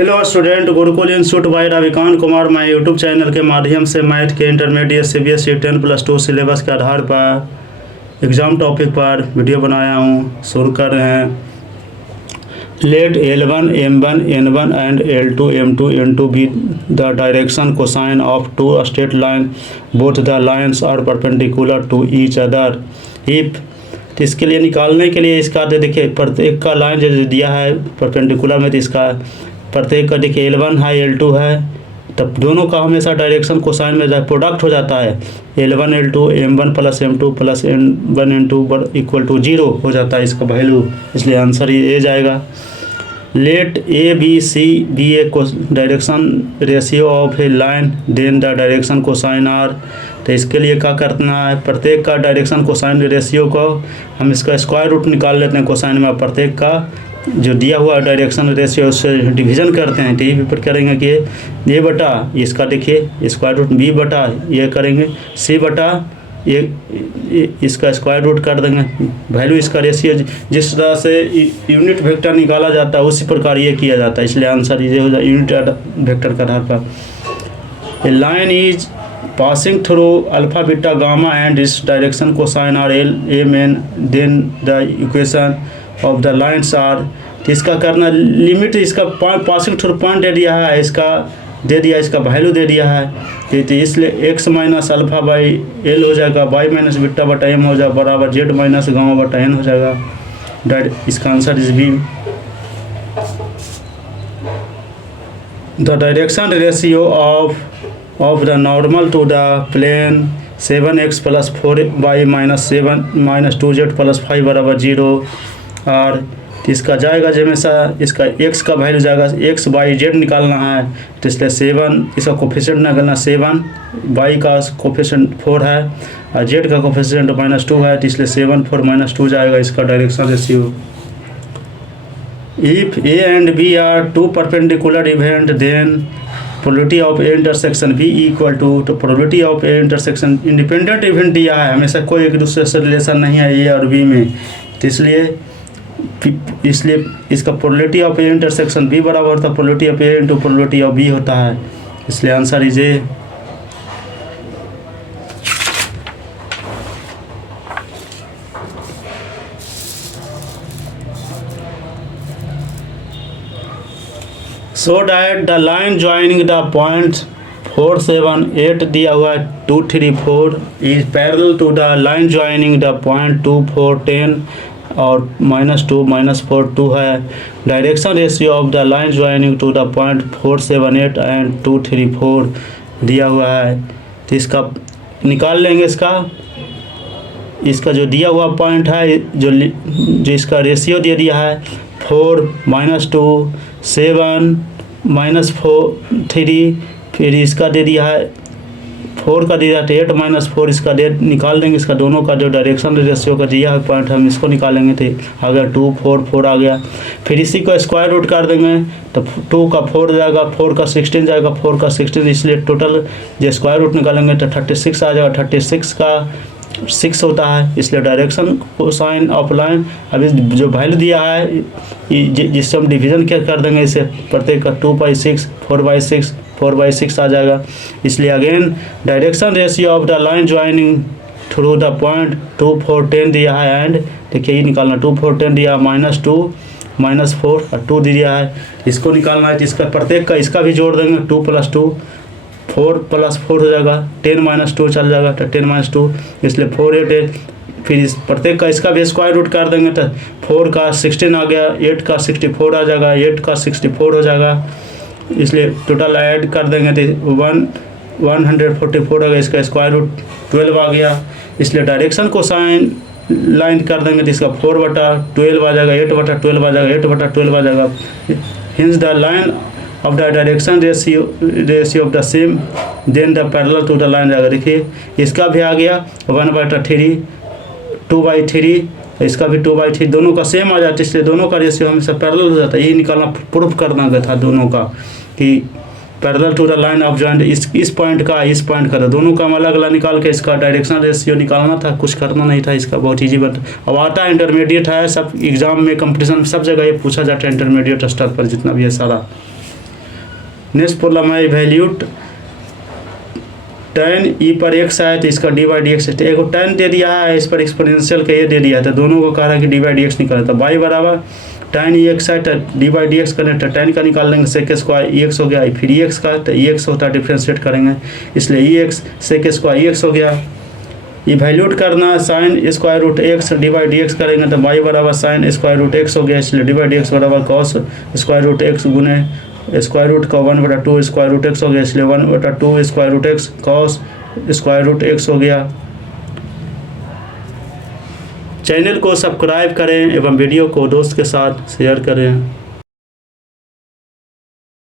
Hello student, Gurukul institute by Ravikant Kumar. मैं YouTube channel के माध्यम से मैथ के इंटरमीडिएट सीबीएसई 10+2 सिलेबस के आधार पर एग्ज़ाम टॉपिक पर वीडियो बनाया हूँ। शुरू कर रहे हैं। Let L1 M1 N1 and L2 M2 N2 be the direction cosine of two straight line, both the lines are perpendicular to each other if. तो इसके लिए निकालने के लिए इसका देखिए प्रत्येक का लाइन जो दिया है परपेंडिकुलर में, तो इसका प्रत्येक का देखिए L1 है L2 है, तब दोनों का हमेशा डायरेक्शन कोसाइन में प्रोडक्ट हो जाता है। L1 L2 M1 plus M2 plus N1 N2 equal to 0 हो जाता है इसका वैल्यू, इसलिए आंसर ये जाएगा। Let A B C be a direction ratio of a line then the direction cosine are. तो इसके लिए क्या करना है, प्रत्येक का डायरेक्शन कोसाइन रेशियो को हम इसका स्क्वायर रूट निकाल लेते हैं। कोसाइन में प्रत्येक का जो दिया हुआ डायरेक्शन रेशियो उससे डिवीज़न करते हैं। तो ये भी करेंगे कि ए बटा इसका देखिए स्क्वायर रूट बी बटा ये करेंगे सी बटा ये इसका स्क्वायर रूट कर देंगे। वैल्यू इसका रेशियो जिस तरह से यूनिट वेक्टर निकाला जाता है उसी प्रकार ये किया जाता है, इसलिए आंसर ये हो जाए यूनिट वेक्टर के आधार पर। A line is passing through alpha beta gamma and इस direction cosine are L M N then the equation of the lines are. तो इसका करना लिमिट इसका पासिंग थ्रू पॉइंट दे दिया है, इसका दे दिया, इसका वैल्यू दे दिया है। तो इसलिए x minus alpha by L हो जाएगा, y माइनस बीटा बटा एम हो जाएगा बराबर z माइनस गामा बटा एन हो जाएगा। इसका answer is B. The direction ratio of the normal to the plane 7x plus 4y minus 7 minus 2z plus 5 बराबर 0 और इसका जाएगा जब हमेशा इसका x का वैल्यू जाएगा x बाई जेड निकालना है, तो इसलिए 7 इसका कोफिशिएंट निकालना 7, y का कोफिशिएंट 4 है और z का कोफिशिएंट -2 है, तो इसलिए 7 4 -2 जाएगा इसका direction ratio. If a and b are two perpendicular event then probability of A intersection b equal to probability of A intersection. Independent event दिया है, हमेशा कोई एक दूसरे से रिलेशन नहीं है a और b में, तो इसलिए इसका probability of A intersection B बराबर होता है probability of A into probability of B होता है, इसलिए answer is A. So that the line joining the point 4 7 8 दिया हुआ है 2 3 4 is parallel to the line joining the point 2 4 10 और -2 -4 2 है। Direction ratio of the line joining to the point 4 7 8 and 2 3 4 दिया हुआ है, तो इसका निकाल लेंगे। इसका जो दिया हुआ पॉइंट है जो इसका रेशियो दे दिया है 4 -2 7 -4 3, फिर इसका दे दिया है 4 का दिया है 8 -4 इसका डेट निकाल देंगे। इसका दोनों का जो डायरेक्शन रेशियो का दिया है पॉइंट हम इसको निकालेंगे, तो आ गया 2 4 4 आ गया। फिर इसी को स्क्वायर रूट कर देंगे, तो 2 का 4 जाएगा, 4 का 16 जाएगा, 4 का 16, इसलिए टोटल जो स्क्वायर रूट निकालेंगे तो 36 आ जाएगा। 36 का 6 होता है, इसलिए डायरेक्शन कोसाइन ऑफ लाइन अभी जो वैल्यू दिया है जिससे हम डिवीज़न क्या कर देंगे इसे प्रत्येक का 2/6 4/6 4/6 आ जाएगा। इसलिए again direction ratio of the line joining through the point 2 4 10 दिया है एंड देखिए ये निकालना 2 4 10 दिया -2 -4 और 2 दिया है, इसको निकालना है। तो इसका प्रत्येक का इसका भी जोड़ देंगे 2 + 2 4 + 4 हो जाएगा, 10 - 2 चल जाएगा, तो 10 - 2 इसलिए 4 8 8। फिर इस प्रत्येक का इसका भी स्क्वायर रूट कर देंगे, तो 4 का 16 आ गया, 8 का 64 आ जाएगा, 8 का 64 हो जाएगा, इसलिए टोटल ऐड कर देंगे तो 144 आ गया। इसका स्क्वायर रूट 12 आ गया, इसलिए डायरेक्शन कोसाइन लाइन कर देंगे तो इसका 4/12 आ जाएगा, 8/12 आ जाएगा, 8/12 आ जाएगा। Hence the line of the direction ratio of the same then the parallel to the line जाएगा। देखिए इसका भी आ गया 1/3 2/3, इसका भी 2/3, दोनों का सेम आ जाता है, इसलिए दोनों का रेशियो हमेशा पैरेलल हो जाता है। यही निकालना प्रूफ करना गया था दोनों का कि parallel to the line of joint इस पॉइंट का था, दोनों का हम अलग अलग निकाल के इसका डायरेक्शन रेशियो निकालना था, कुछ करना नहीं था। इसका बहुत ईजी बन अब आता है। इंटरमीडिएट है, सब एग्जाम में कंपटीशन सब जगह ये पूछा जाता है इंटरमीडिएट स्तर पर जितना भी है सारा। नेक्स्ट प्रॉब्लम है इवैल्यूट tan e पर x आया तो इसका d/dx एक tan दे दिया है, इस पर एक्सपोनेंशियल का ये दे दिया था, दोनों को कह रहा है कि d/dx निकालना था। y बराबर tan ex है तो d/dx करें तो tan का निकाल लेंगे, sec स्क्वायर ex हो गया, फिर ex का तो ex होता है, डिफ्रेंशिएट करेंगे इसलिए ex sec स्क्वायर ex हो गया। इवैल्यूट करना sin square root x d/dx करेंगे तो y बराबर sin स्क्वायर रूट x हो गया, इसलिए d/dx बराबर cos स्क्वायर रूट x गुने स्क्वायर रूट का 1/2 स्क्वायर रूट x हो गया, इसलिए 1/2 square root x cos square root x हो गया। चैनल को सब्सक्राइब करें एवं वीडियो को दोस्त के साथ शेयर करें।